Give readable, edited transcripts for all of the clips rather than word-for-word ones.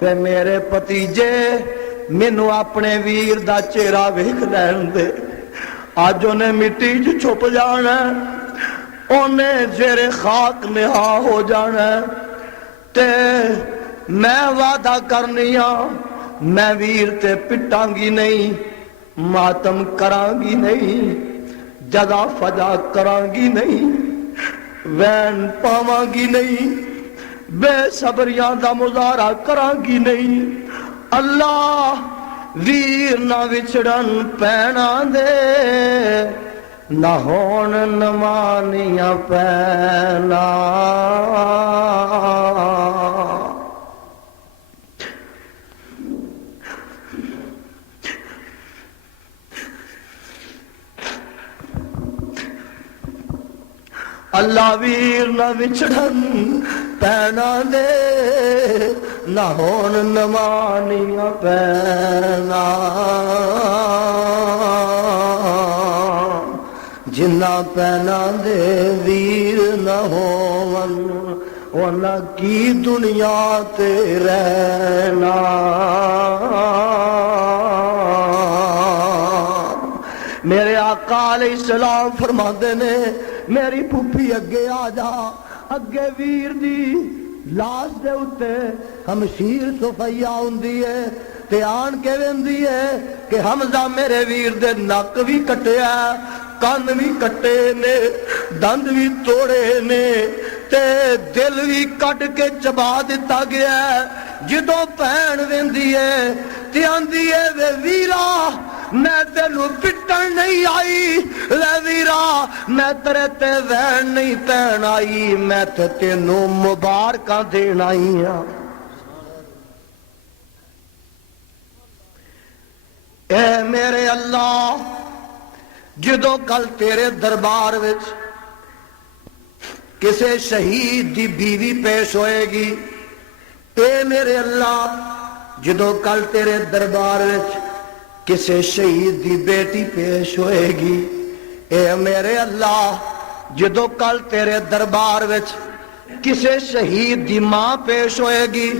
تے میرے پتیجے مینوں اپنے ویر دا چہرہ ویکھ لین دے، اج انہیں مٹی چ چھپ جانا، انہیں زیر خاک نہا ہو جانا، تے میں وعدہ کرنی ہاں میں ویر تے پٹاں گی نہیں، ماتم کراں گی نہیں، جزا فجا کراں گی نہیں، وین پاواں گی نہیں، بے صبریاں دا مظاہرہ کراں گی نہیں۔ اللہ ویر نہ وچھڑن پینا دے، نہ ہون نمانیاں پینا۔ اللہ ویر نہ وچھڑن پینا دے، نہ ہون نمانیاں پینا۔ جنہ پینا دے ویر نہ ہون، انہاں کی دنیا تے رہنا۔ میرے آقا علیہ السلام فرماندے نے میری پھوپھی اگے آ جا، اگے ویر دی لاش دے اتے ہمشیر صفیہ ہوندی ہے تے آن کے ویندی ہے کہ حمزہ میرے ویر دے نک بھی کٹیا، کان بھی کٹے نے، دند بھی توڑے نے، تے دل بھی کٹ کے چبا دیتا گیا۔ جدوں بہن ویندی ہے تے آندی ہے وے ویرا میں تینوں پٹن نہیں آئی، وے ویرا میں تیرے تے وین نہیں پہن آئی، میں تے تینوں مبارکاں دین آئی ہاں۔ اے میرے اللہ جدوں کل تیرے دربار وچ کسے شہید دی بیوی پیش ہوئے گی، اے میرے اللہ جدوں کل تیرے دربار وچ کسے شہید دی بیٹی پیش ہوئے گی، اے میرے اللہ جدوں کل تیرے دربار وچ کسے شہید دی ماں پیش ہوئے گی،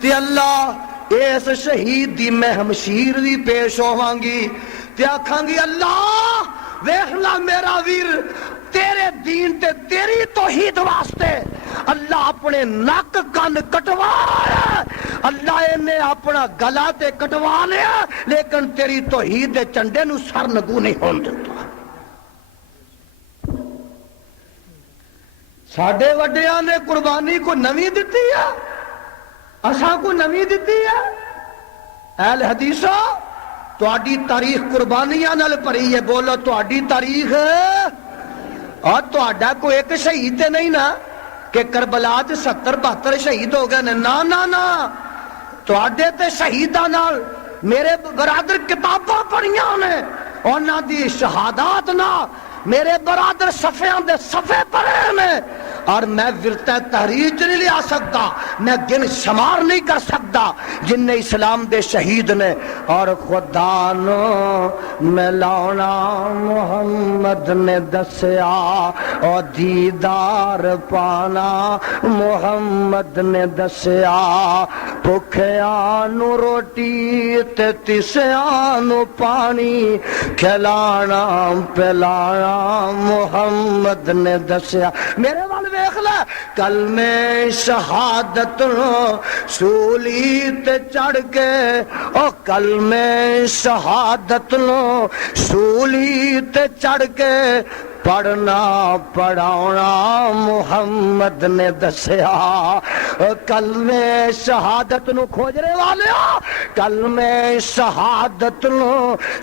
تے اللہ اس شہید دی میں ہمشیر بھی پیش ہوواں گی، تے آکھاں گی اللہ ویکھ لا میرا ویر تیرے دین تے تیری توحید واسطے اللہ اپنے نک کن کٹوایا، اللہ انہیں اپنا گلا تے کٹوا لیا، لیکن تیری توحید دے چنڈے نو سر نگو نہیں ہون دیتا۔ ساڈے وڈیاں نے قربانی کو نویں دتی ہے، اساں کو نویں دتی ہے۔ اہل حدیثہ تہاڈی تاریخ قربانیاں نال بھری ہے، بولو تہاڈی تاریخ اور تہاڈا کوئی ایک شہید تے نہیں نا کہ کربلا تے 70-72 شہید ہو گئے، نا نا نا، تہاڈے تے شہیداں نال میرے برادر کتاباں پڑھیاں نے، انہاں دی شہادات نا میرے برادر صفیاں دے صفحے پڑھے نے، اور میں ورثہ تحریر نہیں لیا سکتا، میں گن شمار نہیں کر سکتا جن نے اسلام دے شہید نے۔ اور خدا نو ملاونا محمد نے دسیا، اور دیدار پانا محمد نے دسیا، بھکھیاں نو روٹی تے تسیاں نو پانی کھلانا پلانا محمد نے دسیا۔ میرے وال ویکھ لے کلمے شہادت سولی تے چڑھ کے، او کلمے شہادت سولی تے چڑھ کے پڑھنا پڑھاؤنا محمد نے دسیا۔ کلمے شہادت نو کھوجرے والیا، کلمے شہادت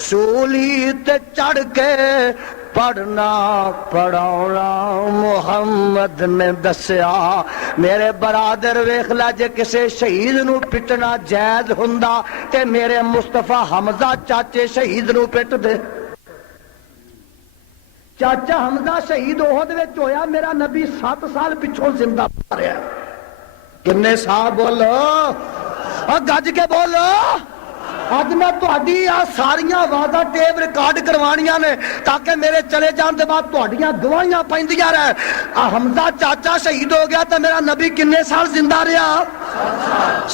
سولی تے چڑھ کے پڑھنا پڑھاؤنا محمد نے دسیا۔ میرے برادر ویکھ لا جے کسے شہید نو پٹنا جائز ہوندا تے میرے مصطفیٰ حمزہ چاچے شہید نو پٹ دے۔ چاچا حمزہ شہید احد وچ ہویا، میرا نبی 7 سال پچھوں زندہ رہا۔ کنے سال بولو اور گج کے بولو۔ اج میں تہاڈی ساریاں آوازاں ٹیپ ریکارڈ کروانیاں نے تاکہ میرے چلے جان دے بعد تہاڈیاں گواہیاں پیندیاں رہن۔ حمزہ چاچا شہید ہو گیا تو میرا نبی کنے سال زندہ رہا؟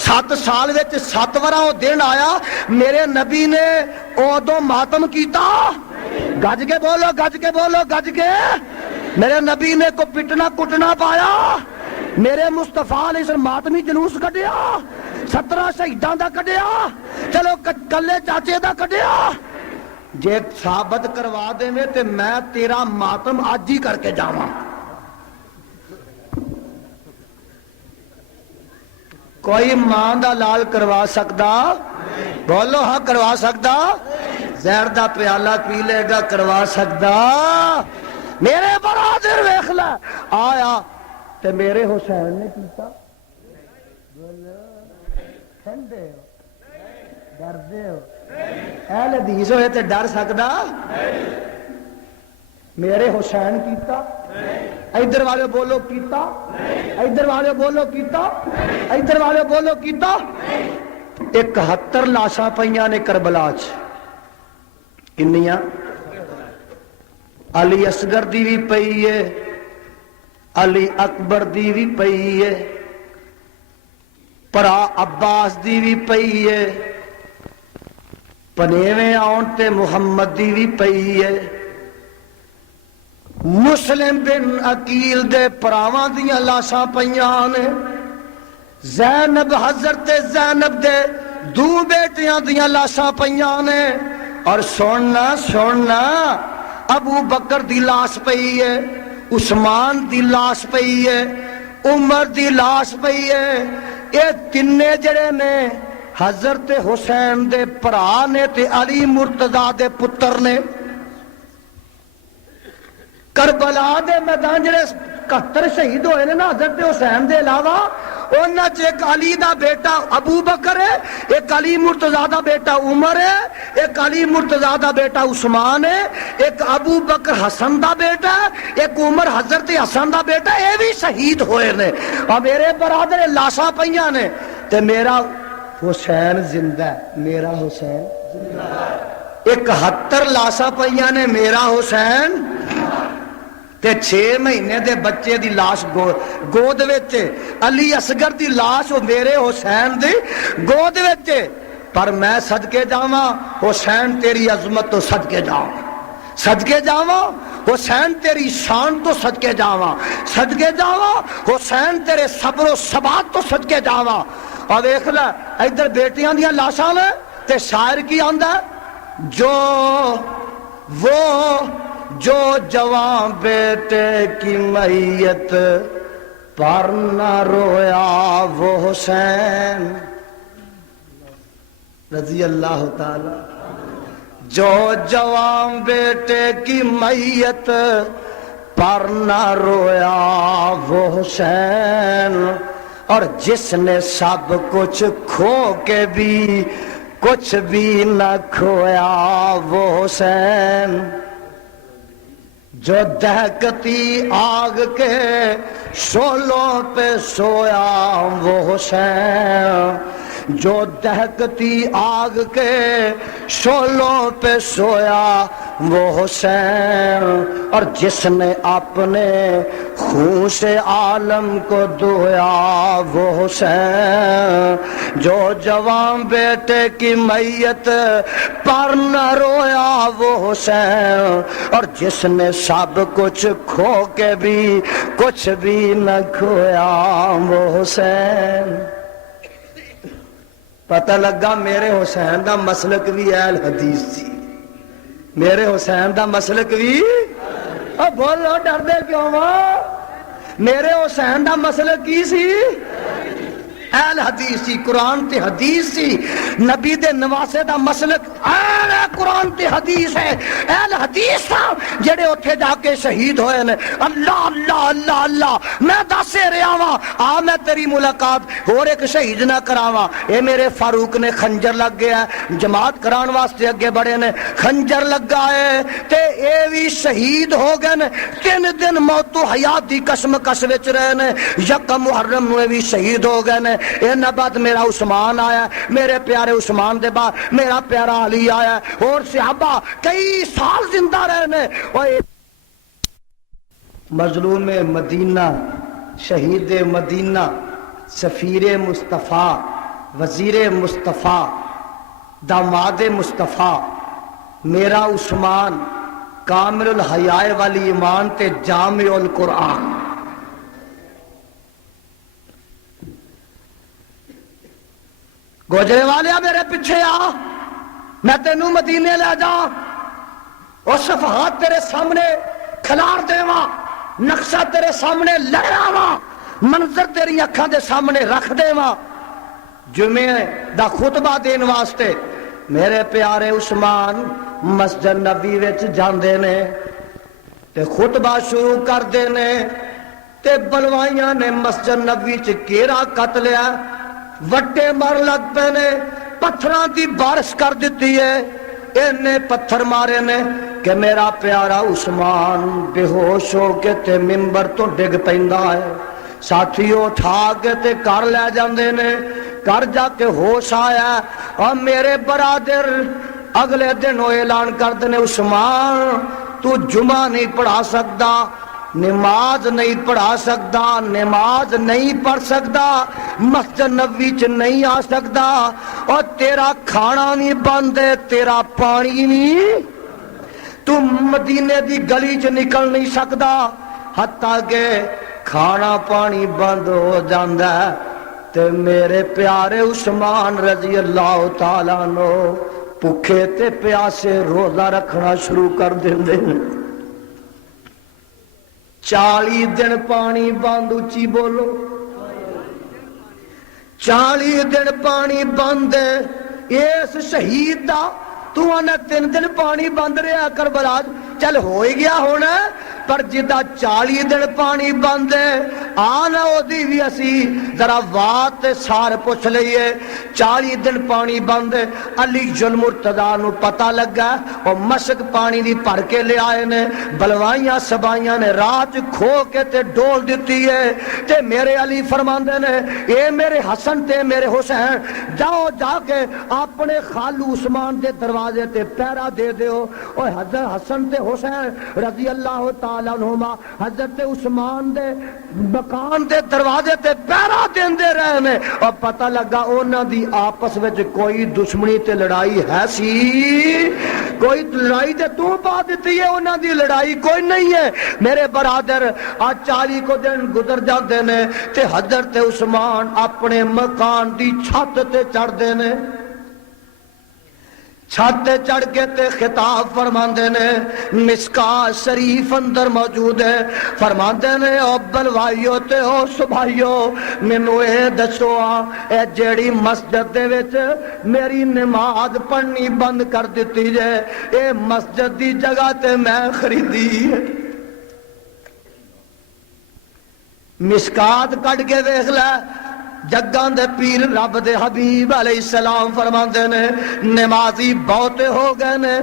7 سال وچ 7 وارا وہ دن آیا میرے نبی نے ادو ماتم کیتا گج کے بولو گج کے بولو گج کے میرے نبی نے کو پٹنا کٹنا پایا میرے مصطفیٰ نے ماتمی جلوس کڈیا 17 شہیداں دا کڈیا چلو کلے چاچے دا کڈیا جے ثابت کروا دے میں تے میں تیرا ماتم اج ہی کر کے جاواں کوئی ماں دا لال کروا سکدا بولو ہاں کروا سکدا زہر دا پیالہ پی لے گا کروا سکدا میرے برادر ویکھ لے آیا تے میرے حسین نے کیتا ٹھنڈے ہو ڈردے ہو اہل حدیث ہوئے تے ڈر سکدا میرے حسین کیتا ادھر والے بولو کیتا ادھر والے بولو کیتا ادھر والے بولو کیتا 71 لاشاں پئیاں نے کربلا چ کنیاں علی اصغر دی بھی پئی ہے علی اکبر دی بھی پئی ہے پرا عباس دی بھی پئی ہے پنیویں آن تے محمد دی بھی پئی ہے مسلم بن عقیل دے پراواں دیاں لاشاں پئیاں نے زینب حضرت زینب دے 2 بیٹیاں دیاں لاشاں پئیاں نے اور سننا ابو بکر دی لاش پئی ہے عثمان دی لاش پئی ہے عمر دی لاش پئی ہے یہ تینے جڑے نے حضرت حسین دے پرا نے تے علی مرتضی دے پتر نے کربلا دے میدان جڑے 71 شہید ہوئے نے نا حضرت حسین دے علاوہ انہاں چ ایک علی دا بیٹا ابو بکر ہے ایک علی مرتضی دا بیٹا عمر ہے ایک علی مرتضی دا بیٹا عثمان ہے ایک ابو بکر حسن دا بیٹا ہے ایک عمر حضرت حسن دا بیٹا اے بھی شہید ہوئے نے اور میرے برادر لاشاں پئیاں نے تے میرا حسین زندہ ہے میرا حسین زندہ ہے 71 لاشاں پئیاں نے میرا حسین تے 6 مہینے دے بچے دی لاش گود وچ علی اصغر دی لاش او میرے حسین دی گود وچ پر میں صدقے جاواں حسین تیری عظمت تو صدقے جاواں صدقے جاواں حسین تیری شان تو صدقے جاواں صدقے جاواں حسین تیرے صبر و ثبات تو صدقے جاواں اور دیکھ لے ادھر بیٹیاں دیاں لاشاں نے تے شاعر کی آندا جو جوان بیٹے کی میت پر نہ رویا وہ حسین رضی اللہ تعالی جو جوان بیٹے کی میت پر نہ رویا وہ حسین اور جس نے سب کچھ کھو کے بھی کچھ بھی نہ کھویا وہ حسین جو دہکتی آگ کے شعلوں پہ سویا وہ حسین جو دہکتی آگ کے شعلوں پہ سویا وہ حسین اور جس نے اپنے خون سے عالم کو دھویا وہ حسین جو جوان بیٹے کی میت پر نہ رویا وہ حسین اور جس نے سب کچھ کھو کے بھی کچھ بھی نہ کھویا وہ حسین پتہ لگا میرے حسین دا مسلک بھی اہل حدیث سی میرے حسین دا مسلک بھی بولو ڈر دے کیوں میرے حسین دا مسلک کی سی اہل حدیث سی قرآن تے حدیث سی نبی دے نواسے دا مسلک اہل قرآن تے حدیث ہے اہل حدیث تھا جڑے اتھے جا کے شہید ہوئے نے اللہ اللہ اللہ اللہ میں دسے رہا وا آ میں تیری ملاقات اور ایک شہید نہ کراواں اے میرے فاروق نے خنجر لگ گیا جماعت کران واسطے اگے بڑے نے خنجر لگا ہے تے اے بھی شہید ہو گئے نے 3 دن موت و حیات دی کشمکش وچ رہے نے یکم محرم نو بھی شہید ہو گئے نے ان بعد میرا عثمان آیا میرے پیارے عثمان دے بعد میرا پیارا علی آیا اور صحابہ کئی سال زندہ رہنے مظلوم مدینہ شہید مدینہ سفیر مصطفیٰ، وزیر مصطفیٰ، داماد مصطفیٰ میرا عثمان کامل الحیاء والایمان تے جامع القرآن۔ گوجرے والے میرے پیچھے آ، میں تینوں مدینے لے جا، اور صفحات تیرے سامنے کھلار دیواں، نقشہ تیرے سامنے لہراواں، منظر تیری اکھاں دے سامنے رکھ دیواں، جمعے دا خطبہ دین واسطے میرے پیارے عثمان مسجد نبی وچ جاندے نے تے خطبہ شروع کر دینے تے بلوائیاں نے مسجد نبی چ کیرا کت لیا، وٹے مر لگ پے نے، پتھراں دی بارش کر دیتی ہے، اینے پتھر مارے نے کہ میرا پیارا عثمان بے ہوش ہو کے تے ممبر تو ڈگ پیندا ہے۔ ساتھیوں اٹھا کے تے کر لے جاندے نے، کر جا کے ہوش آیا، اور میرے برادر اگلے دن وہ اعلان کر دینے عثمان تو جمعہ نہیں پڑھا سکتا، نماز نہیں پڑھا سکتا، نماز نہیں پڑھ سکتا، مسجد نبوی چ نہیں آ سکتا، اور تیرا کھانا نہیں بند ہے، تیرا پانی نہیں، تم مدینے دی گلی چ نکل نہیں سکتا، حتیٰ کہ کھانا پانی بند ہو جاندہ ہے تے میرے پیارے عثمان رضی اللہ تعالیٰ عنہ بھوکے تے پیاسے روزہ رکھنا شروع کر دیندے۔ 40 دن پانی بند، اچھی بولو، 40 دن پانی بند ہے۔ اس شہید دا تو آنا 3 دن پانی بند رہا کربلا، چل ہو ہی گیا ہونا، پر جدہ 40 دن پانی بند ہے آنا ہو دی بھی اسی ذرا وات سار پوچھ لئیے۔ 40 دن پانی بند ہے، علی المرتضیٰ نو پتہ لگا اور مشک پانی دی پڑھ کے لے آئے نے، بلوائیاں سبائیاں نے رات کھو کے تے ڈول دیتی ہے تے میرے علی فرماندے نے اے میرے حسن تے میرے حسین جاؤ جا کے اپنے خالو عثمان دے دروازے تے پیرا دے دیو، اور حضرت حسن تے حسین رضی اللہ تعالیٰ عنہما حضرت عثمان دے مکان دے دروازے تے پیرا دیندے رہے نے، اور پتہ لگا اونا دی آپس وچ کوئی دشمنی تے لڑائی ہے سی، کوئی لڑائی تے تو پا دیتی ہے، اونا دی لڑائی کوئی نہیں ہے۔ میرے برادر آج 40 کو دن گزر جاندے نے تے حضرت عثمان اپنے مکان دی چھت تے چڑھ دینے، چھت چڑھ کے تے خطاب فرماندے نے، مشکات شریف اندر موجود ہے، فرماندے نے او بلوائیو تے او صبحائیو مینوں اے دسو اے جیڑی مسجد دے وچ میری نماز پڑھنی بند کر دتی جے، اے مسجد دی جگہ تے میں خریدی ہے۔ مشکات کٹ کے دیکھ لے، جگان دے پیر رب دے حبیب علیہ السلام فرماندے نے نمازی بہتے ہو گئے نے،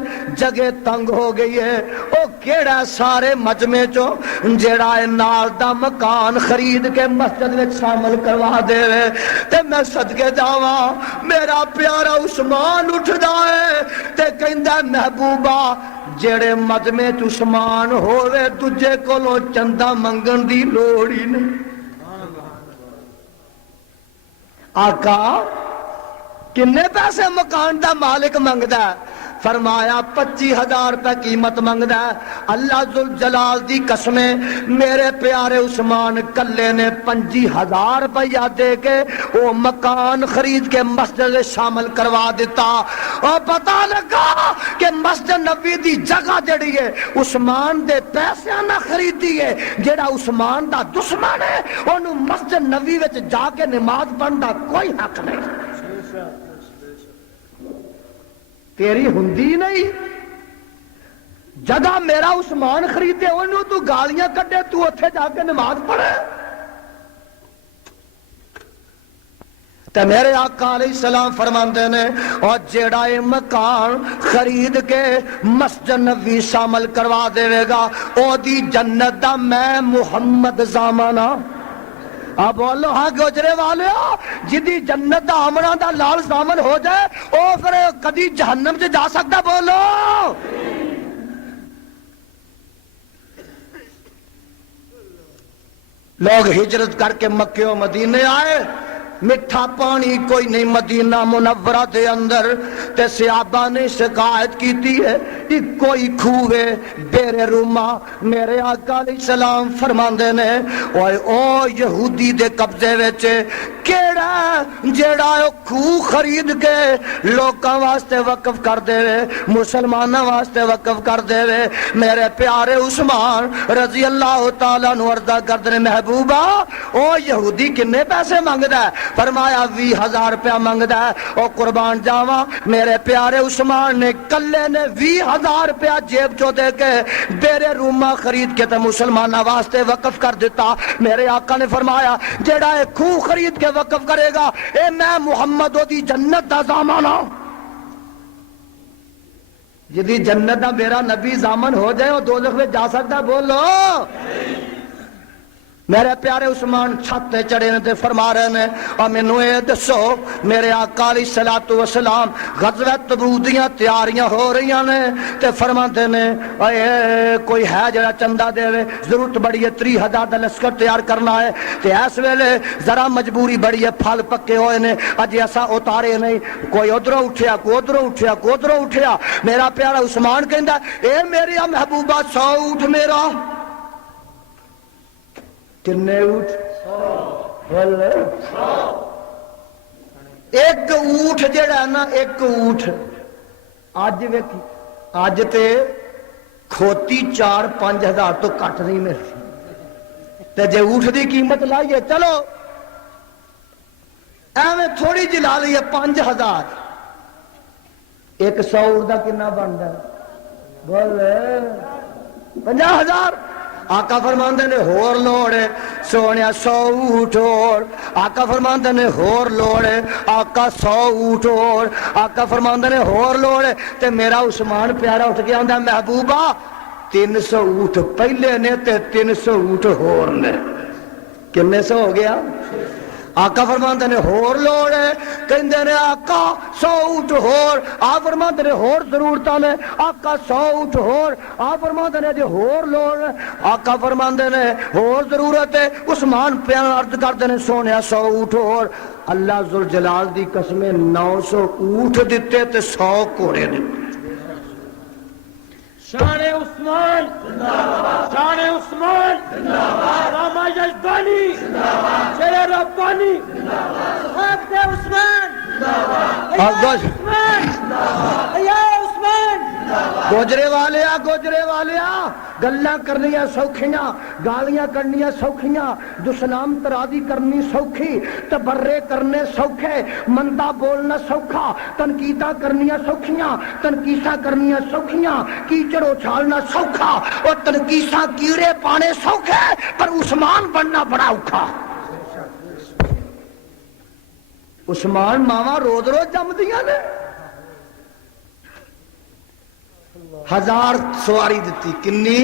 جگہ تنگ ہو گئی ہے، او کیڑا سارے مجمع چو جیڑا نال دا مکان خرید کے مسجد میں شامل کروا دے رہے، تے میں صدقے جاواں میرا پیارا عثمان اٹھ جائے تے کہندا محبوبہ جیڑے مجمع چ عثمان ہوئے تجھے کولو چندہ منگن دی لوڑ ہی نہیں۔ آقا کنے پیسے مکان دا مالک منگدا ہے؟ فرمایا 25,000 روپے قیمت منگدا ہے۔ اللہ ذوالجلال دی قسمیں میرے پیارے عثمان کلے نے 25,000 روپیہ دے کے وہ مکان خرید کے مسجد شامل کروا دیتا، اور پتہ لگا کہ مسجد نبی دی جگہ جڑی ہے عثمان دے پیسے نہ خریدی ہے، جڑا عثمان دا دشمن ہے انہوں مسجد نبی وچ جا کے نماز پڑھن دا کوئی حق نہیں۔ تیری ہندی نہیں، جگہ میرا عثمان خریدے انہوں تو گالیاں کٹے، تو اتھے جا کے نماز پڑھے۔ تے میرے آقا علیہ السلام فرماندے نے اور جیڑا مکان خرید کے مسجد نبوی شامل کروا دے گا او دی جنت دا میں محمد زامانہ۔ اب بولو ہاں گوجرے والے جدی جنت دا آمنہ دا لال زامن ہو جائے او پھر کدی جہنم سے جا سکتا؟ بولو لوگ ہجرت کر کے مکے و مدینے آئے، میٹھا پانی کوئی نہیں مدینہ منورہ دے اندر، تے صحابہ نے شکایت کیتی ہے کہ کوئی کھوے بیر روما۔ میرے آقا علیہ السلام فرماندے نے او یہودی دے قبضے وچ کیڑا جیڑا کھو خرید کے لوکاں واسطے وقف کر دے وے، مسلماناں واسطے وقف کر دے وے۔ میرے پیارے عثمان رضی اللہ تعالیٰ عنہ عرض کردے نے محبوبہ او یہودی کنے پیسے منگدا ہے؟ فرمایا 20,000 روپیہ منگدا ہے۔ او قربان جاواں میرے پیارے عثمان نے کلے نے 20,000 روپیہ جیب چو دے کے بیر روما خرید کے تے مسلماناں واسطے وقف کر دیتا۔ میرے آقا نے فرمایا جیڑا اے کھو خرید کے وقف کرے گا اے میں محمد دی جنت دا ضامن ہاں۔ جدی جنت دا میرا نبی ضامن ہو جائے وہ دوزخ میں جا سکتا؟ بولو میرے پیارے عثمان چھت تے چڑھے نے تے فرما رہے نے اور مینوں اے دسو میرے آقا علیہ الصلوۃ والسلام غزوہ تبوک دیاں تیاریاں ہو رہیاں نے تے فرماندے نے اے کوئی ہے جڑا چندہ دے وے، ضرورت بڑی ہے 30,000 دا لشکر تیار کرنا ہے تے اس ویلے ذرا مجبوری بڑی ہے، پھل پکے ہوئے نے اج ایسا اتارے نہیں، کوئی ادھروں اٹھیا کوئی ادھروں اٹھیا کوئی ادھروں اٹھیا۔ میرا پیارا عثمان کہندا اے میری محبوبہ 100 اونٹ میرا کنے اونٹ؟ 100۔ ایک اونٹ جڑا نا ایک اونٹ اج ویکھی اج تے کھوتی 4-5 ہزار تو کٹ نہیں ملتی تے جے اونٹ دی قیمت لائیے چلو ایویں تھوڑی جی لا لئیے 5,000 ایک 100 اونٹ دا کنا بندا بول 50,000۔ آقا فرماندے نے ہور لوڑ ہے سونیا 100 اونٹ اور، آقا فرماندے نے ہور لوڑ ہے آقا 100 اونٹ اور، آقا فرماندے نے ہور لوڑ ہے تے میرا عثمان پیارا اٹھ کے آندا محبوبہ 300 اونٹ پہلے نے تے 300 اونٹ ہور نے، کنے 100 ہو گیا؟ آقا فرماندے نے ہور لوڑ ہے، کہندے نے آقا 100 اونٹ ہور، آپ فرماندے نے ہور ضرورتاں نے آقا 100 اونٹ ہور، آپ فرماندے نے جے ہور لوڑ ہے، آقا فرماندے نے ہور ضرورت ہے۔ عثمان پیار عرض کردے نے سونیا 100 اونٹ ہور، اللہ ذوالجلال دی قسم 900 اونٹ دتے تے 100 گھوڑے دتے۔ شان عثمان شان عثمان راما یزدانی شیر ربانی صحابت عثمان عثمان یا عثمان۔ گوجرے والیا گلاں کرنیاں سوکھیاں گالیاں کرنیاں سوکھیاں دشنام ترادی کرنی سوکھی تبرے کرنے سوکھے مندہ بولنا سوکھا تنقیدہ کرنیاں سوکھیاں تنقیسہ کرنیاں سوکھیاں کیچڑ اچھالنا سوکھا اور تنقیسہ کیڑے پانے سوکھے پر عثمان بننا بڑا اوکھا۔ عثمان ماما روز روز جم دیاں نے 1000 سواری دیتی، کنی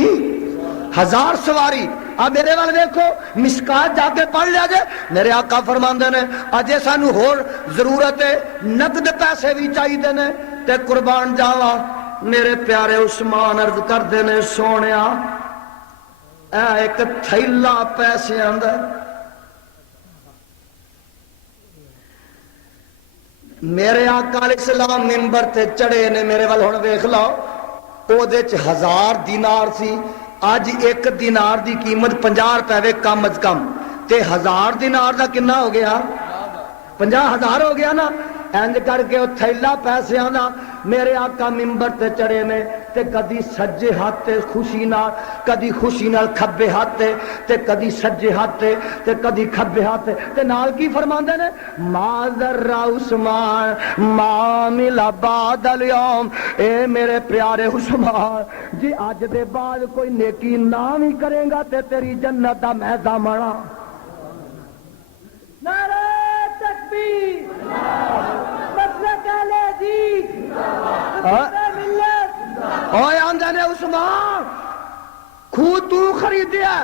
1000 سواری۔ اب میرے والے دیکھو مشکات جا کے پڑھ لیا جائے، میرے آقا فرماندے نے اجے سانو ہور ضرورت ہے نقد پیسے بھی چاہیے نے تے قربان جاواں میرے پیارے عثمان عرض کردے نے سونیا اے ایک تھیلا پیسے اندر میرے آقا علیہ السلام منبر تے چڑھے نے، میرے وال ہن ویکھ لو او دے چ 1000 دینار سی، اج ایک دینار دی قیمت 50 روپے کم از کم تے 1000 دینار دا کنا ہو گیا 50,000 ہو گیا نا۔ انج کر کے او تھیلا پیسیاں دا میرے آقا منبر تے چڑھے نے تے کدی سجے ہاتھ تے خوشی نال کدی خوشی نال کھبے ہاتھ تے کدی سجے ہاتھ تے کدی کھبے ہاتھ تے نال کی فرماندے نے ما ذر عثمان ما ملا بعد اليوم، اے میرے پیارے عثمان جی اج دے بعد کوئی نیکی نہ بھی کرے گا تے تیری جنت دا میں ضامن ہاں۔ نعرہ تکبیر مسلک اہل حدیث ملت۔ اوے آندے نے عثمان خود تو خریدیا،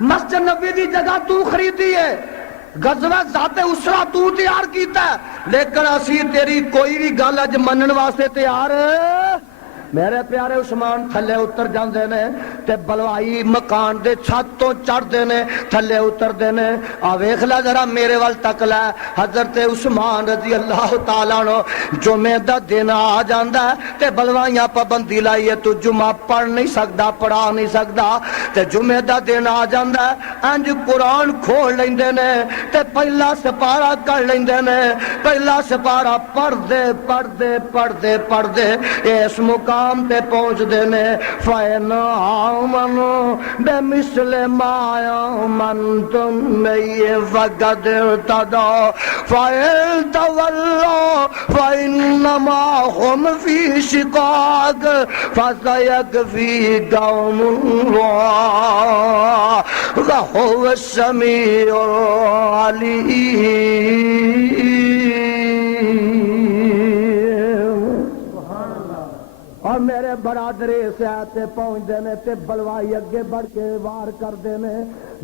مسجد نبی دی جگہ تو خریدی ہے، غزوہ ذات اسرا تو تیار کیتا ہے، لیکن اسی تیری کوئی بھی گل اج منن واسطے تیار میرے پیارے عثمان تھلے اتر جاندے نے تے بلوائی مکان دے چھت تو چڑھدے نے تھلے اتردے نے آ ویکھ لے ذرا میرے ول تک لے حضرت عثمان رضی اللہ تعالیٰ عنہ جمعے دا دن آ جاندا ہے تے بلوائیاں پابندی لائی ہے تو جمعہ پڑھ نہیں سکدا پڑھا نہیں سکدا تے جمعے دا دن آ جاندا ہے انج قرآن کھول لیندے نے تے پہلا سپارہ کر لیندے نے پہلا سپارہ پڑھ دے اس مقام تے پہنچ دے نے فَإِنْ آمَنُوا بِمِثْلِ مَا آمَنْتُم بِهِ فَقَدِ اهْتَدَوْا فَإِنْ تَوَلَّوْا فَإِنَّمَا هُمْ فِي شِقَاقٍ فَسَيَكْفِيكَهُمُ اللَّهُ وَهُوَ السَّمِيعُ الْعَلِيمُ۔ اور میرے برادری سے آتے پہنچ دینے تے بلوائی اگے بڑھ کے وار کر دینے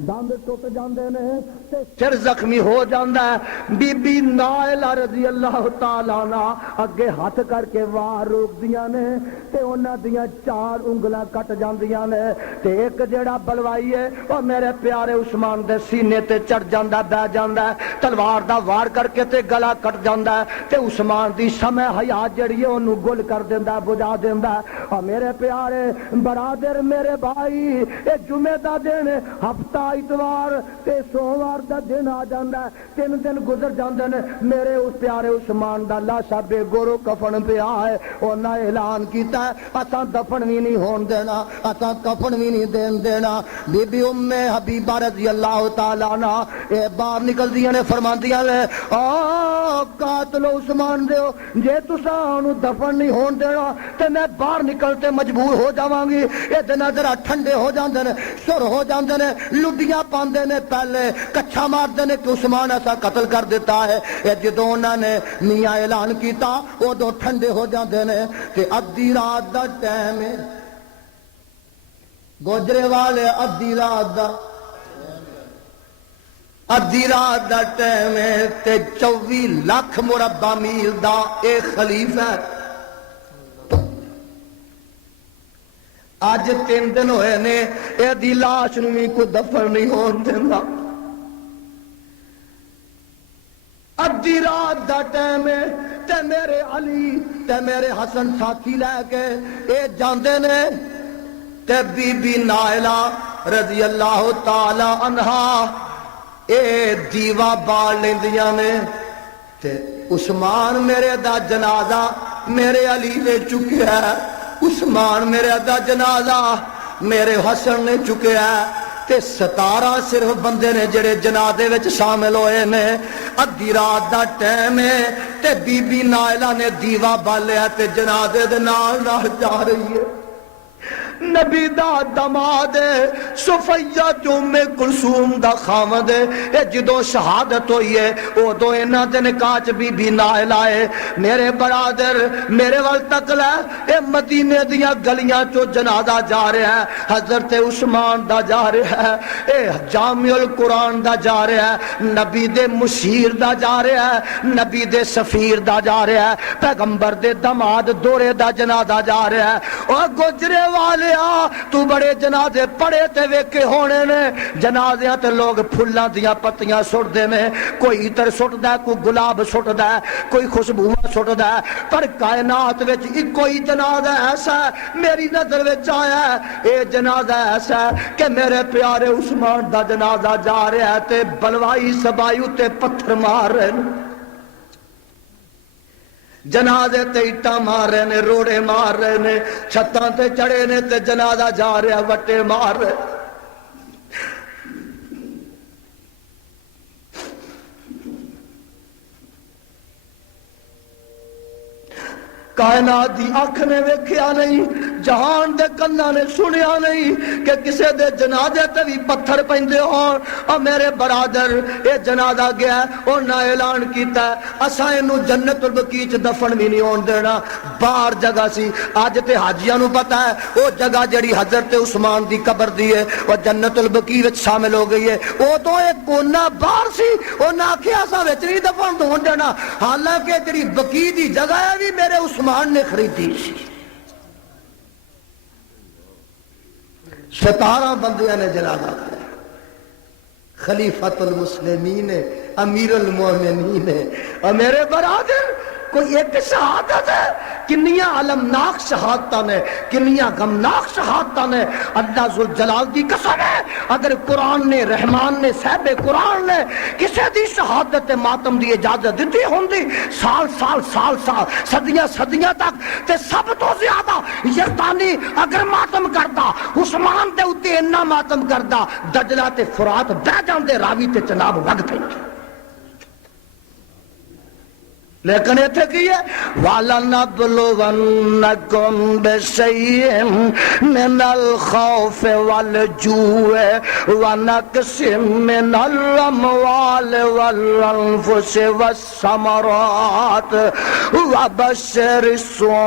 دند ٹوٹ جاندے نے تے سر زخمی ہو جاندا ہے بی بی نائلہ رضی اللہ تعالیٰ عنہ اگے ہاتھ کر کے وار روک دیاں نے تے انہاں دیاں 4 انگلاں کٹ جاندیاں نے تے ایک جڑا بلوائی ہے اور میرے پیارے عثمان دے سینے تے چڑھ جاندا بہ جاندا ہے تلوار دا وار کر کے تے گلا کٹ جاندا ہے تے عثمان دی شمع حیات جڑی ہے اونوں گل کر دیندا بجا دیندا اور میرے پیارے برادر میرے بھائی اے جمعے دا دن ہفتہ اتوار تے سوموار دا دن آ جاندا ہے 3 دن گزر جاندے نے میرے اس پیارے عثمان دا لاشا بے گورو کفن پیا ہے انہاں اعلان کیتا ہے اساں دفن بھی نہیں ہون دینا اساں کفن بھی نہیں دینا بی بی ام حبیبہ رضی اللہ تعالی عنہ اے باہر نکلدیاں نے فرماندیاں نے آ قاتل عثمان دیو جے تساں اونوں دفن نہیں ہون دینا تے میں باہر نکلتے مجبور ہو جاواں گی اے دن ذرا ٹھنڈے ہو جاندے نے سر ہو جاندے نے لڈیاں پاندے نے پہلے کچھا ماردے نے کہ عثمان ایسا قتل کر دیتا ہے اے جدوں انہاں نے میاں اعلان کیتا اودوں ٹھنڈے ہو جاندے نے کہ ادھی رات دا ٹائم ہے گوجرے والے ادھی رات دا ٹائم ہے تے 24 لاکھ مربع میل دا اے خلیفہ اج 3 دن ہوئے نے اے دی لاش نوں وی کوئی دفن نہیں ہون دیندا ادھی رات دا ٹائم ہے تے میرے علی تے میرے حسن ساتھی لے کے اے جاندے نے تے بی بی نائلہ رضی اللہ تعالی عنہا اے دیوا بال لیندیاں نے تے عثمان میرے دا جنازہ میرے علی نے چکیا ہے عثمان میرے دا جنازہ میرے حسن نے چکیا ہے تے 17 صرف بندے نے جڑے جنازے وچ شامل ہوئے نے ادھی رات دا ٹائم ہے تے بی بی نائلہ نے دیوا بالیا تے جنازے دے نال نال جا رہی ہے نبی دا دماد صفیہ ام کلثوم دا خامد اے جدوں شہادت ہوئی ہے اودوں انہاں دے نکاح چ بی بی نائلہ ہے میرے برادر میرے ول تک لے اے مدینے دیاں گلیاں چوں جنازہ جا رہا ہے حضرت عثمان دا جا رہا ہے اے جامع القرآن دا جا رہا ہے نبی دے مشیر دا جا رہا ہے نبی دے سفیر دا جا رہا ہے پیغمبر دے دماد دورے دا جنازہ جا رہا ہے او گجرے والے تو بڑے جنازے پڑے تے ویکھے ہونے نے جنازیاں تے لوگ پھلاں دیاں پتیاں سٹ دے نے کوئی عطر سٹدا ہے کوئی گلاب سٹدا ہے کوئی خوشبو سٹدا ہے پر کائنات وچ اکو ہی جنازہ ایسا ہے میری نظر وچ آیا ہے اے جنازہ ایسا ہے کہ میرے پیارے عثمان دا جنازہ جا رہا ہے تے بلوائی سبائی تے پتھر مار رہے ہیں جنازے تے اٹا مار رہے نے روڑے مار رہے نے چھتاں تے چڑھے نے تے جنازہ جا رہا وٹے مار رہے کائنات دی اکھ نے ویکھیا نہیں جہان دے کناں نے سنیا نہیں کہ کسے دے جنازے تے بھی پتھر پیندے ہون اور میرے برادر اے جنازہ گیا انہاں اعلان کیتا اساں اینو جنت البقیع چ دفن بھی نہیں ہون دینا باہر جگہ سی اج تے حاجیاں نو پتہ ہے او جگہ جڑی حضرت عثمان دی قبر دی ہے او جنت البقیع وچ شامل ہو گئی ہے او تو ایک کونا باہر سی انہاں آکھیا اساں وچ نہیں دفن ہون دینا حالانکہ جڑی بقیع دی جگہ ہے بھی میرے عثمان نے خریدی سی 17 بندیاں نے جنازہ پڑھا، خلیفۃ المسلمین امیر المومنین اور میرے برادر کوئی ایک شہادت ہے، کنیاں علمناک شہادتاں نے، کنیاں غمناک شہادتاں نے۔ اللہ ذوالجلال دی قسم ہے اگر قرآن نے، رحمان نے، صاحب قرآن نے کسی دی شہادت ماتم دی اجازت دیتی ہوندی سال سال سال سال صدیاں صدیاں تک تے سب تو زیادہ یزدانی اگر ماتم کردا، عثمان دے اتے اتنا ماتم کردا دجلہ تے فرات بہ جاندے راوی تے چناب وگ پیندے۔ لیکن ایتھے کی ہے وَلَنَبْلُوَنَّكُمْ بِشَيْءٍ مِّنَ الْخَوْفِ وَالْجُوعِ وَنَقْصٍ مِّنَ الْأَمْوَالِ وَالْأَنفُسِ وَالثَّمَرَاتِ وَبَشِّرِ الصَّابِرِينَ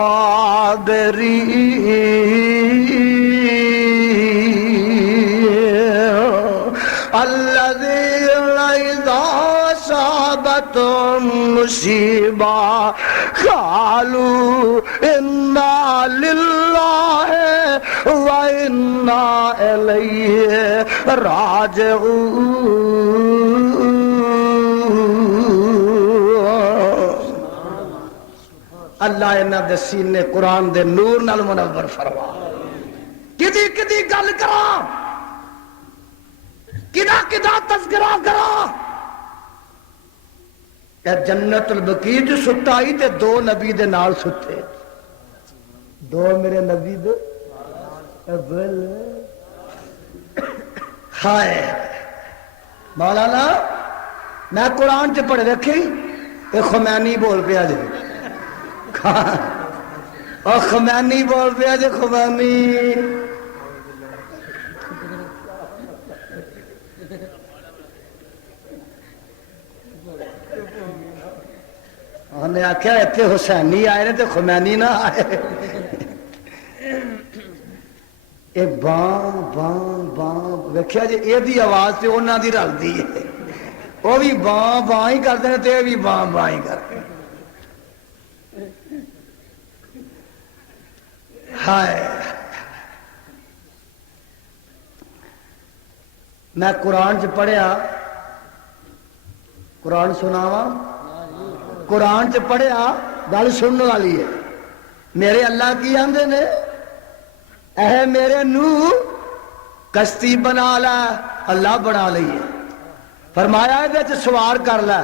الَّذِينَ إِذَا أَصَابَتْهُمْ مصیبہ قالوا انا للہ وانا الیہ راجعون۔ اللہ انہاں دے سینے قرآن دے نور نال منور فرما۔ کدی کدی گل کرا، کدا کدا تذکرہ کرا، جنت البقیع جو ستا ہی تے 2 نبی دے نال ستے، 2 میرے نبی دے ہائے مولانا میں قرآن چ پڑھ رکھی اے خمینی بول پیا جی، اور خمینی بول پیا جی، خمینی انہیں آخیا اتنے حسینی آئے نے تو خمینی نہ آئے۔ یہ بان بان بان ویکھیا جی یہ آواز تو انہوں دی رلتی ہے، وہ بھی بان بان ہی کرتے ہیں تو یہ بھی بان بان ہی کرتے ہیں۔ ہائے میں قرآن چ پڑھیا، قرآن سناواں، قرآن چ پڑھیا گل سننے والی ہے۔ میرے اللہ کی آندے نے اے میرے نو کشتی بنا لا، اللہ بنا لی ہے، فرمایا یہ سوار کر لا،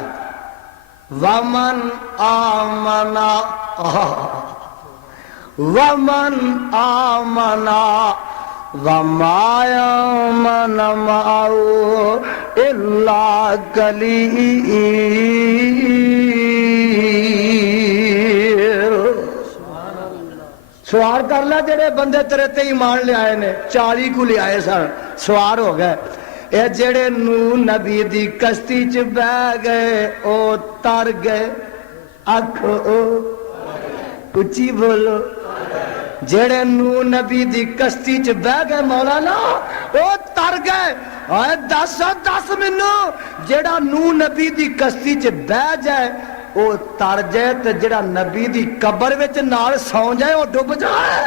ومن آمنا ومن آمنا وما آمن معه إلا قليل۔ سوار کر لے جڑے بندے تیرے تے ایمان لے آئے نے، 40 کو لے آئے سن، سوار ہو گئے۔ اے جڑے نو نبی دی کشتی چ بہ گئے او تر گئے، آکھو اچھی بولو، جڑے نو نبی دی کشتی چ بہ گئے مولانا او تر گئے۔ اے دس مینوں جڑا نو نبی دی کشتی چ بہ جائے او تر جائے تے جڑا نبی دی قبر وچ نال سو جائے او ڈب جائے۔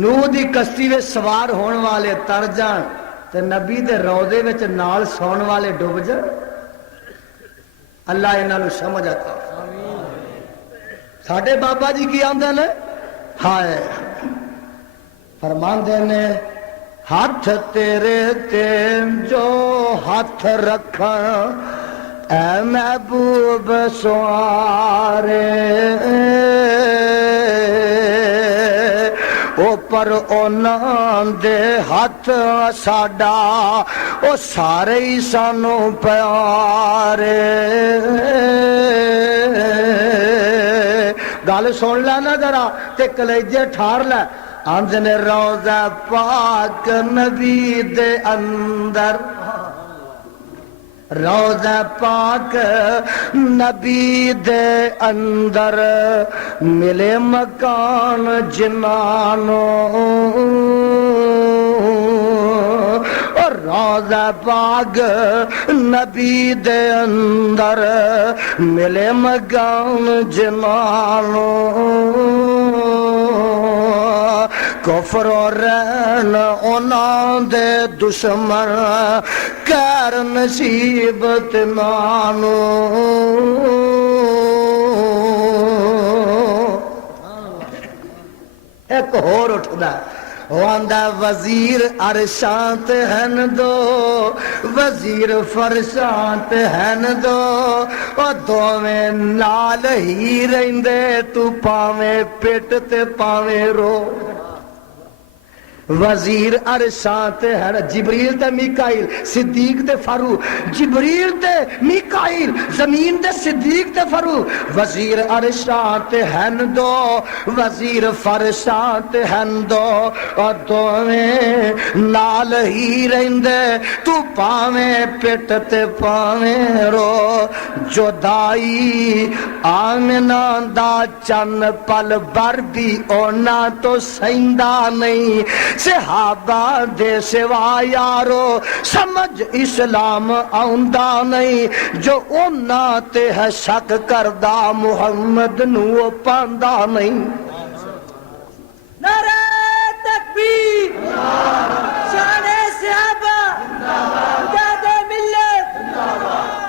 نو دی کشتی وچ سوار ہون والے تر جان تے نبی دے روضے وچ نال سون والے ڈب جان۔ اللہ انہاں نوں سمجھ عطا ساڈے بابا جی کی آندے نے، ہائے فرماندے نے ہاتھ تیرے تے جو ہاتھ رکھاں اے محبوب سوارے، او پر انہاں دے ہاتھ ساڈا او سارے ہی سانوں پیارے۔ گل سن لینا ذرا تے کلیجے ٹھار لے، آندے روضہ پاک نبی دے اندر، روضہ پاک نبی دے اندر ملے مکان جنانوں، اور روضہ پاک نبی دے اندر ملے مکان جنانوں۔ کفر رہن انہاں دے دشمن کیر نصیبت مانو ایک ہور اٹھدا واندا وزیر عرشاں تے ہن دو وزیر فرشاں تے ہن دو او دوویں نال ہی رہندے تو پاویں پٹ تے پاویں رو وزیر عرشاں تے ہن جبریل تے میکائیل صدیق تے فاروق جبریل تے میکائیل زمین تے صدیق تے فاروق وزیر عرشاں تے ہن دو وزیر فرشاں تے ہن دو اور دوویں نال ہی رہندے تو پاویں پٹ تے پاویں رو جدائی آمنہ دا چن پل بر بھی اونا تو سیندا نہیں صحابہ دے سوا یارو سمجھ اسلام آندا نہیں جو اونا تے ہے شک کردہ محمد نو پاندا نہیں نعرہ تکبیر شان صحابہ امداد ملت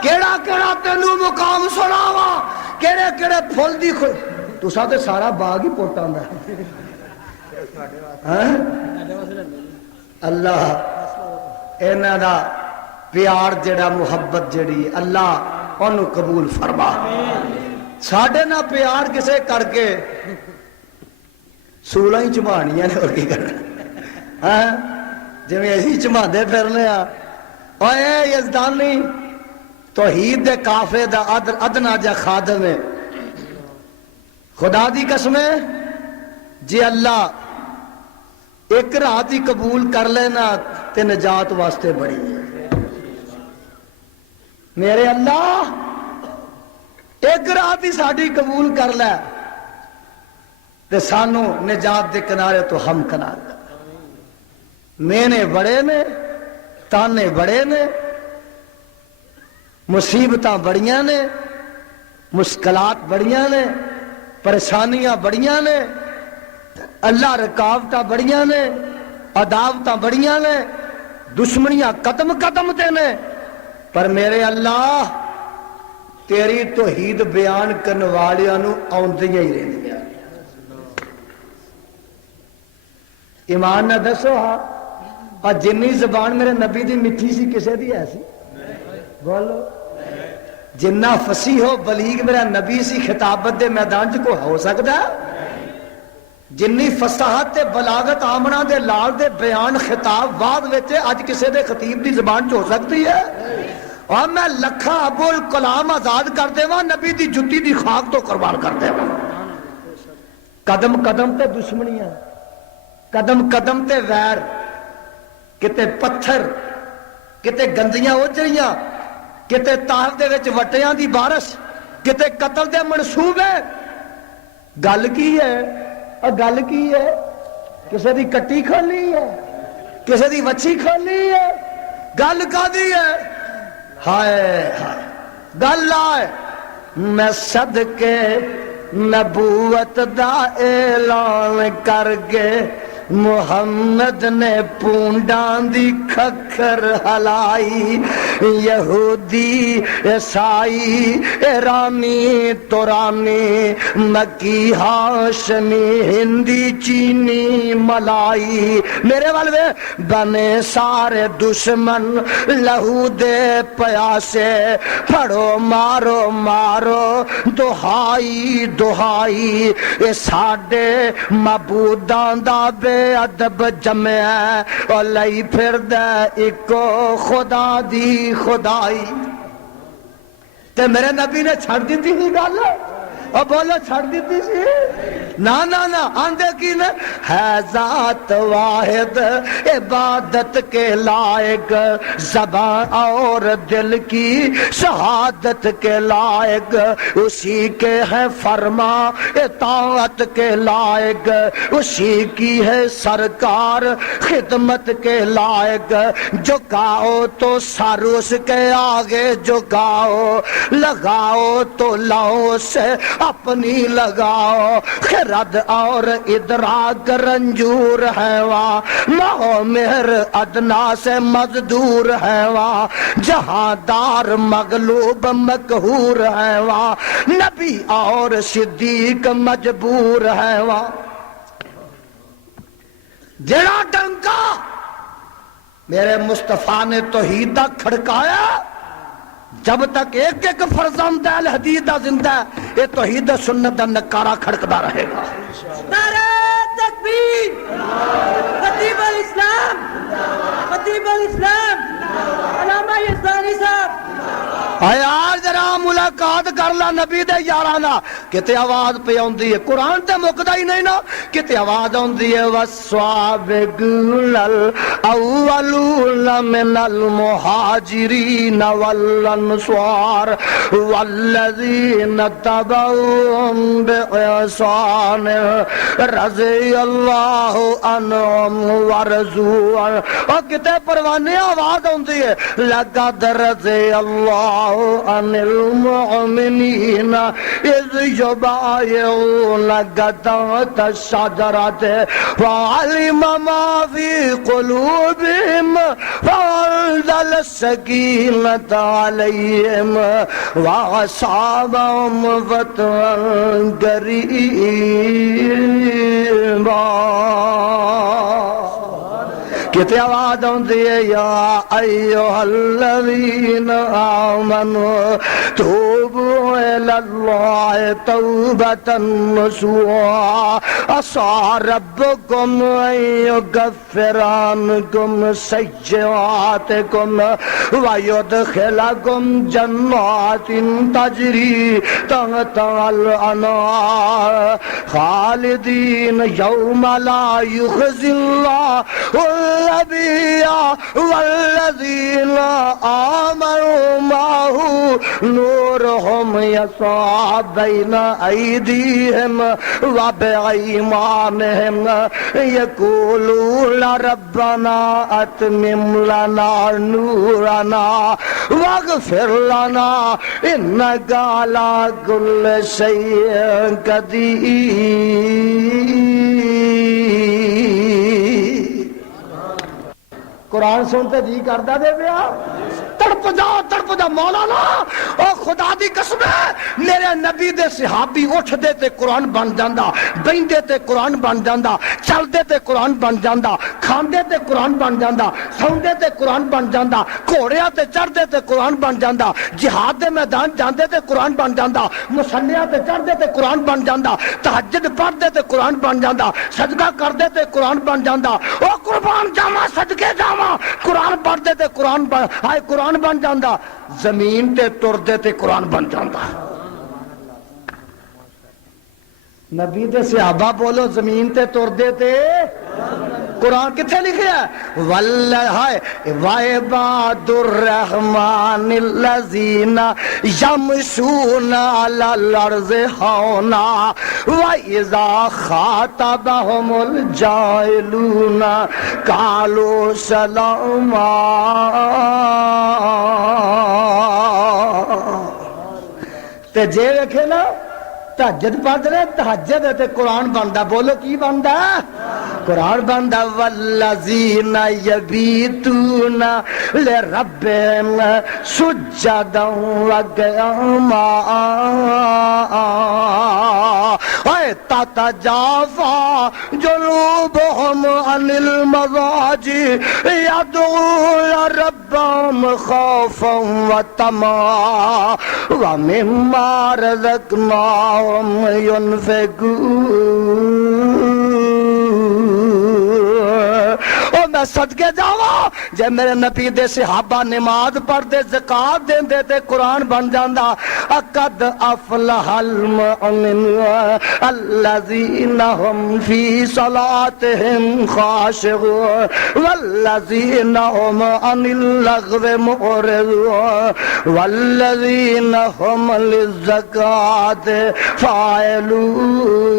کیڑا کیڑا تینوں مقام سناوا کیڑے کیڑے پھول دی تو ساتھ سارا باغ ہی پوٹا ہوندا ہے اللہ اینا دا پیار جڑا محبت جڑی اللہ انہوں قبول فرما ساڑھے نہ پیار کسے کر کے سولہ ہی چمانیاں نے اور کی کرنا جو میں ایسی چمان دے پھرنے اوے یزدانی توحید دے کافے دا ادنا جا خادم ہے خدا دی قسمیں جی اللہ ایک رات ہی قبول کر لینا تے نجات واسطے بڑی ہے میرے اللہ ایک رات ہی ساڑھی قبول کر لے تے سانو نجات دے کنارے تو ہم کنار مینے بڑے نے تانے بڑے نے مصیبتاں بڑیاں نے مشکلات بڑیاں نے پریشانیاں بڑیاں نے اللہ رکاوٹاں بڑیاں نے عداوتاں بڑیاں نے دشمنیاں قدم قدم تے نے پر میرے اللہ تیری توحید بیان کرنے والیاں نو آندیاں ہی رہندیاں ایمان نہ دسو ہاں اور جنی زبان میرے نبی دی مٹھی سی کسے دی ایسی بولو جنہ فصیح و بلیغ میرا نبی سی خطابت دے میدان کو ہو سکتا ہے جنی فصاحت تے بلاغت آمنہ دے لال دے بیان خطاب وعد ویچے آج کسے دے خطیب دی زبان جو ہو سکتی ہے اور میں لکھا ابو الکلام آزاد کر دے وہاں نبی دی جتی دی خاک تو قربان کر دے وہاں قدم قدم تے دشمنیاں قدم قدم تے ویر کتے پتھر کتے گندیاں اجڑیاں کتے طائف دے وچ وٹیاں دی بارش کتے قتل دے منصوبے گل کی ہے اور گل کی ہے کسے دی کٹی کھولی ہے کسے دی وچھی کھولی ہے گل کا دی ہے ہائے ہائے گل آئے میں صدقے نبوت دا اعلان کر کے محمد نے پونڈان دی کھکھر ہلائی یہودی عیسائی ایرانی تورانی مکی ہاشمی ہندی چینی ملائی میرے والوے بنے سارے دشمن لہو دے پیاسے پھڑو مارو مارو دہائی دہائی اے ساڑے معبودان دا بے ادب جمع اور لئی پھر دے ایکو خدا دی خدائی تے میرے نبی نے چھڑ دیتی تھی گل اور بولو چھڑ دیتی سی نا آندے کی نے ہے ذات واحد عبادت کے لائق زبان اور دل کی شہادت کے لائق اسی کے ہے فرما اطاعت کے لائق اسی کی ہے سرکار خدمت کے لائق جھکاؤ تو سر اس کے آگے جھکاؤ لگاؤ تو لاؤ سے اپنی لگاؤ، خرد اور ادراک رنجور ہے وہاں، ماہ مہر ادنا سے مزدور ہے وہاں، جہاں دار مغلوب مقہور ہے وہاں، نبی اور صدیق مجبور ہے وہاں۔ جڑا ڈنکا میرے مصطفیٰ نے توحید دا کھڑکایا، جب تک ایک ایک فرزند اہل حدیث دا زندہ ہے، یہ توحید و سنت دا نکارہ کھڑکدا رہے گا۔ نعرہ تکبیر، خطیب الاسلام، خطیب الاسلام علامہ یزدانی صاحب۔ اے یار ذرا ملاقات کر لا نبی دے یارانا، کتے آواز پہ آندی ہے، قرآن تے مکدا ہی نہیں نا، کتے آواز آندی ہے والسابقون الاولون من المہاجرین والانصار والذین تبعوهم بإحسان رضی اللہ عنہم ورضوا عنہ۔ اور کتے پروانے آواز آندی ہے لقد رضی اللہ عن المؤمنین اذ یبایعونک تحت الشجرۃ فعلم ما فی قلوبہم فانزل السکینۃ علیہم واصابہم فتحا قریبا۔ کتے آواز آندی ہے یا ایھا الذین آمنوا توبوا الی اللہ توبۃ نصوحا عسى ربکم ان یکفر عنکم سیئاتکم ویدخلکم جنات تجری تحتها الانہار خالدین یوم لا یخزی اللہ النبی والذین آمنوا معه نورهم یسعى بین ایدیہم وبایمانہم یقولون ربنا اتمم لنا نورنا واغفر لنا انک علی کل شیء قدیر۔ قرآن سنتے جی کردا دے پیا، تڑپ جا مولانا، او خدا دی قسم ہے میرے نبی دے صحابی اٹھ دے تے قرآن بن جاندا، بیندے تے قرآن بن جاندا، چل دے تے قرآن بن جاندا، کھاندے تے قرآن بن جاندا، سوندے تے قرآن بن جاندا، گھوڑیاں تے چڑھ دے تے قرآن بن جاندا، جہاد دے میدان جاندے تے قرآن بن جاندا، مصلیاں تے چڑھ دے تے قرآن بن جاندا، تہجد پڑھ دے تے قرآن بن جاندا، صدقہ کر دے تے قرآن بن جاندا، او قربان جاواں صدقے جاواں، قرآن پڑھ دے تے قرآن بن ہائے قرآن بن جاندا، زمین تے تر دے تے قرآن بن جاندا۔ نبی دے صحابہ بولو زمین تے تر دے تے قرآن کتھے لکھیا ہے؟ واللہ وعباد الرحمن الذین یمشون علی الارض ہونا وَإِذَا خَاطَبَهُمُ الْجَاهِلُونَ قَالُوا سَلَامًا۔ تے جے ویکھے نا تہجد پڑھ رہے، تہجد تے قرآن بندا، بولو کی بندا؟ قرآن بندا والذین یبیتون لربہم سجدا وقیاما تتجافى جنوبهم عن المضاجع يدعون ربهم خوفا وطمعا ومما رزقناهم ينفقون۔ میں صدقے جاواں جے میرے نبی دے صحابہ نماز پڑھ دے زکات دین دے تے قرآن بن جاندا۔ قد افلح المؤمنون الذین هم فی صلاتهم خاشعون والذین هم عن اللغو معرضون والذین هم للزکاة فاعلون۔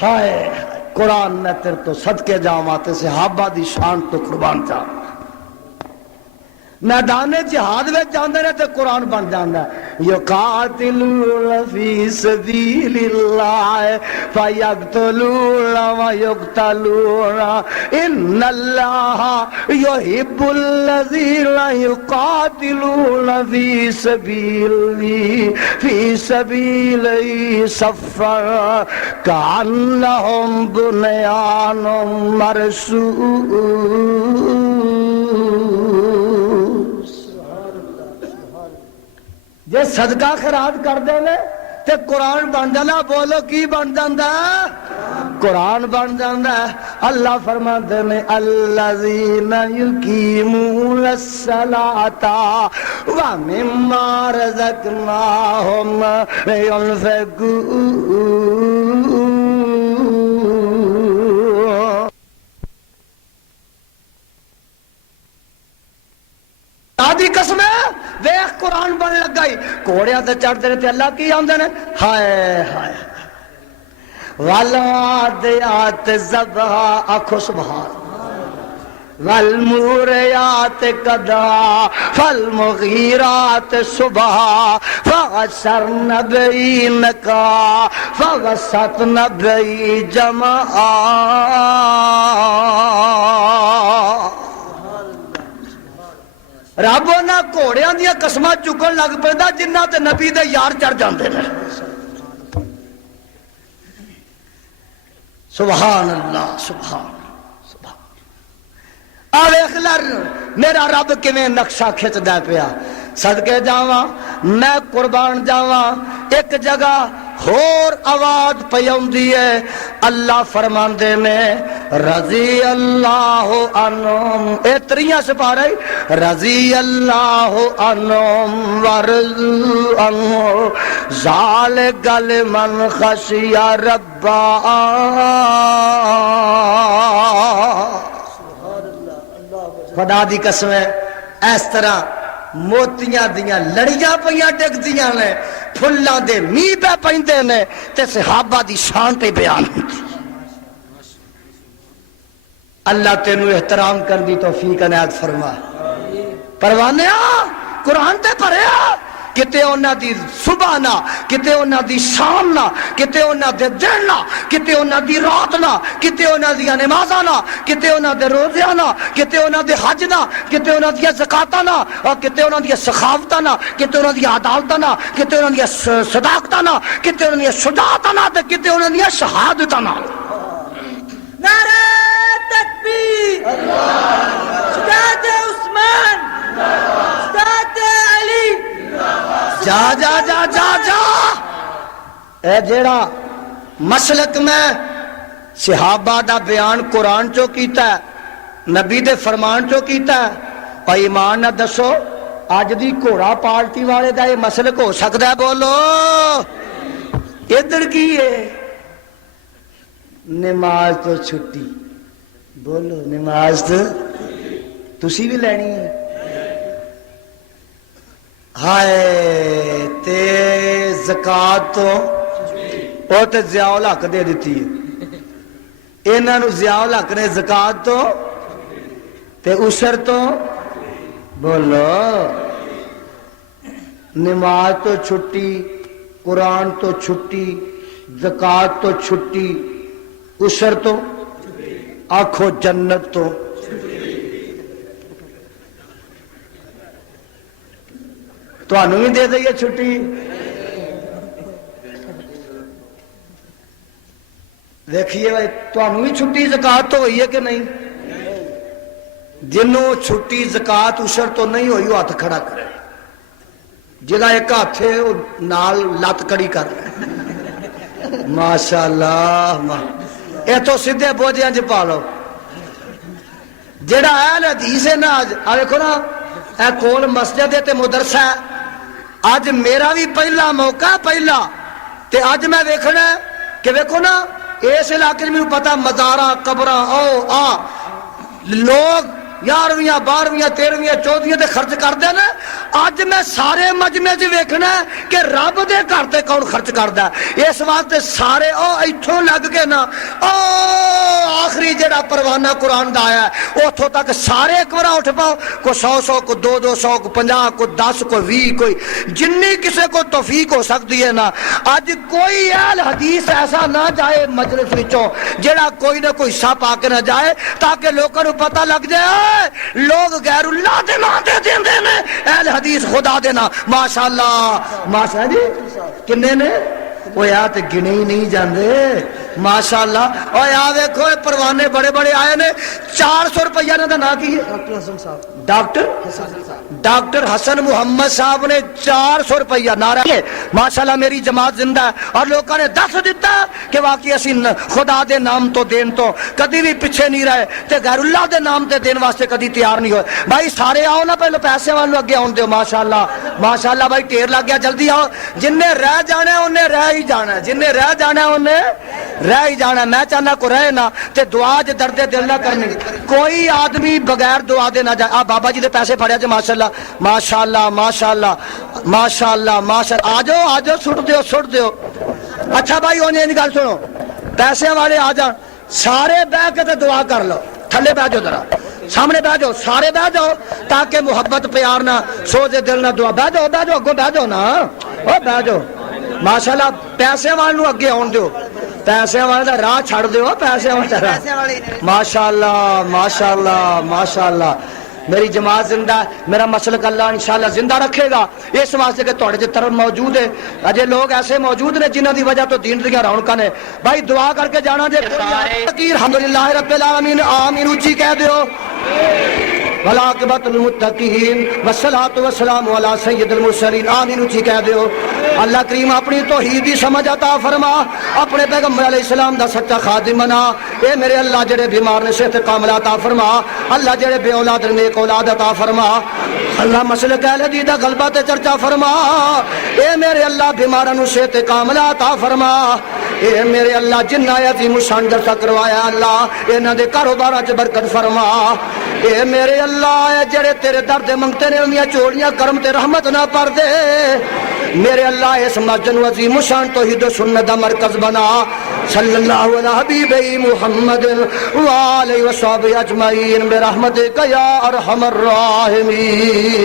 ہائے قرآن میں تیرے تو صدقے جاواں تے صحابہ دی شان تو قربان جاواں میدان جہاد میں جاندے نے تے قرآن بن جاندا ہے یقاتلون فی سبیل اللہ فیقتلون ویقتلون ان اللہ یحب الذین یقاتلون فی سبیلہ صفا کأنہم بنیان مرصوص جے صدقہ خیرات کر دے نے تے قرآن بن جانا بولو کی بن جاندا قرآن بن جاندا اللہ فرماتے نے الذین یقیمون الصلاۃ ومما رزقناہم ينفقون آدھی قسم ہے ویخ قرآن بن لگ گئی کوڑیاں تے چڑھتے رہتے اللہ کی آمدے نے ہائے ہائے والعادیات ضبحا آکھو سبحان والموریات قدحا فالمغیرات صبحا فغسرن بی نقا فوسطن بی جمعا رب انہاں گھوڑیاں دیا قسماں چکن لگ پیندا جنہاں تے نبی دے یار چڑھ جاندے نے سبحان اللہ سبحان ویکھ لر میرا رب کیویں نقشہ کھچدا پیا صدقے جاواں میں قربان جاواں ایک جگہ ہور آواز پئی اوندی ہے اللہ فرماندے نے رضی اللہ عنہم اے تریاں سپارے رضی اللہ عنہم ورضوا عنہ ذالک لمن خشی ربا خدا دی قسم ہے اس طرح موتیاں دیاں لڑیاں پیاں ڈگ دیاں نے پھلاں دے میہ پہ پیندے نے تے صحابہ دی شان تے بیان ہوندی اللہ تینوں احترام کر دی توفیق عنایت فرما پروانیا قرآن تے پڑھیا کتے انہاں دی صبح نہ کتے انہاں دی شام نہ کتے انہاں دے دن نہ کتے انہاں دی رات نہ کتے انہاں دی نمازاں نہ کتے انہاں دے روزیاں نہ کتے انہاں دے حج نہ کتے انہاں دی زکاتاں نہ اور کتے انہاں دی سخاوتاں نہ کتے انہاں دی عدالتاں نہ کتے انہاں دی صداقتاں نہ کتے انہاں دی شجاعتاں نہ تے کتے انہاں دی شہادتاں نہ نعرہ تکبیر شجاعت عثمان شجاعت علی جا جا جا جا جا اے جیڑا مسلک میں صحابہ دا بیان قرآن چو کیتا ہے نبی دے فرمان چو کیتا ہے اور ایمان نہ دسو آج دی گھوڑا پارٹی والے دا یہ مسلک ہو سکتا ہے بولو ادھر کی ہے نماز تو چھٹی بولو نماز تو تسی بھی لینی ہے ہائے تے زکاة تو وہ تے ضیاء الحق دے دیتی ہے انہاں نو ضیاء الحق نے زکاة تو تے عشر تو بولو نماز تو چھٹی قرآن تو چھٹی زکاة تو چھٹی عشر تو آنکھو جنت تو تو انہوں بھی دے دئیے چھٹی دیکھئے بھائی تو انہوں بھی چھٹی زکاة تو ہوئی ہے کہ نہیں جنہوں چھٹی زکاة عشر تو نہیں ہوئی وہ ہاتھ کھڑا کرے جلا ایک ہاتھ ہے وہ نال لات کڑی کر رہے ماشاءاللہ اے تو سدھے بوجھیاں جی پالو جڑا اہل حدیث ہے نا آج دیکھو نا اے کول مسجد ہے تے مدرسہ ہے آج میرا بھی پہلا موقع پہلا تے آج میں دیکھنا ہے کہ دیکھو نا اس علاقے میں پتا مزاراں قبراں او آ لوگ 11ਵੀਂ 12ਵੀਂ 13ਵੀਂ 14ਵੀਂ ਤੇ ਖਰਚ ਕਰਦੇ ਨੇ। ਅੱਜ ਮੈਂ ਸਾਰੇ ਮਜਮੇ 'ਚ ਵੇਖਣਾ ਕਿ ਰੱਬ ਦੇ ਘਰ ਤੇ ਕੌਣ ਖਰਚ ਕਰਦਾ। ਇਸ ਵਾਸਤੇ ਸਾਰੇ ਉਹ ਇੱਥੋਂ ਲੱਗ ਕੇ ਨਾ ਉਹ ਆਖਰੀ ਜਿਹੜਾ ਪਰਵਾਨਾ ਕੁਰਾਨ ਦਾ ਆਇਆ ਉੱਥੋਂ ਤੱਕ ਸਾਰੇ ਇੱਕ ਵਾਰ ਉੱਠ ਪਾਓ। ਕੋਈ 100 کو 200 کو 50 کو 10 کو 20 کوئی جنی کسی کو توفیق ہو سکتی ہے نا اج کوئی اہل حدیث ایسا نہ جائے مجلس وچوں جڑا کوئی نہ کوئی حصہ پا کے نہ جائے تاکہ لوگوں کو پتہ لگ جائے لوگ غیر اللہ دے نام تے دیندے نے اہل حدیث خدا دے نام ماشاءاللہ ماشاءاللہ جی کنے نے وہ یا تے گنے ہی نہیں جاندے ماشاءاللہ۔ اور یا دیکھو پروانے بڑے بڑے آئے نے 400 روپیہ نے دا نا کی ہے ڈاکٹر حسن محمد صاحب نے 400 روپیہ نعرہ ہے ماشاءاللہ میری جماعت زندہ ہے اور لوگوں نے دس دیتا کہ واقعی اسی خدا دے نام تو دین تو کدی بھی پیچھے نہیں رہے تے غیر اللہ دے نام تے دین واسطے کدی تیار نہیں ہوئے۔ بھائی سارے آؤ نا پہلے پیسے والوں اگے آن دیو ماشاءاللہ ماشاءاللہ بھائی ٹیر لگ گیا جلدی آؤ جن نے رہ جانا ہے انہیں رہ ہی جانا ہے جن نے رہ جانا ہے انہیں رہ ہی جانا ہے۔ میں چاہنا کو رہے نا تے دعا جے درد دل نہ کرنی کوئی آدمی بغیر دعا دے نہ جائے۔ آپ بابا جی دے پیسے پڑھیا جے ماشاءاللہ ماشاءاللہ ماشاءاللہ ماشاءاللہ ماشاءاللہ آ جاؤ سٹ دیو اچھا بھائی انہیں ان گل سنو پیسے والے آ جان سارے بہ کے تے دعا کر لو تھلے بہ جاؤ ذرا سامنے بہ جاؤ سارے بہ جاؤ تاکہ محبت پیار نہ سوچے دل نہ دعا بہ جاؤ اگوں بہ جاؤ نا او بہ جاؤ ماشاءاللہ پیسے والوں اگے آن دیو پیسے والے دا راہ چھڑ دیو پیسے والے ماشاءاللہ ماشاءاللہ ماشاءاللہ میری جماعت زندہ ہے میرا مسلک اللہ انشاءاللہ زندہ رکھے گا اس واسطے کہ تھوڑے جی طرف موجود ہے اجے لوگ ایسے موجود نے جنہوں دی وجہ تو دین دیا رونقاں نے بھائی دعا کر کے جانا جے الحمدللہ رب العالمین آمین اونچی کہہ دیو والعاقبۃ للمتقین والصلاۃ والسلام علی سید المرسلین آمین اونچی کہہ دیو۔ اللہ کریم اپنی توحید دی سمجھ عطا فرما اپنے پیغمبر علیہ السلام دا سچا خادم بنا اے میرے اللہ جڑے بیمار نے صحت کاملہ عطا فرما اللہ جڑے بے اولاد نے نیک اولاد عطا فرما اللہ مسلک اہل حدیث دا غلبہ تے چرچا فرما اے میرے اللہ بیماراں نو صحت کاملہ عطا فرما اے میرے اللہ جنہ عظیم شان جلسہ کروایا اللہ انہاں دے کاروباراں چ برکت فرما اے میرے اللہ اے جڑے تیرے در منگتے نے انہاں چوڑیاں کرم تے رحمت نہ پر دے میرے اللہ اس مسجد عظیم شان توحید و سنت دا مرکز بنا صلی اللہ علیہ حبیب محمد وآلہ وصحبہ اجمعین برحمتک یا ارحم الراحمین۔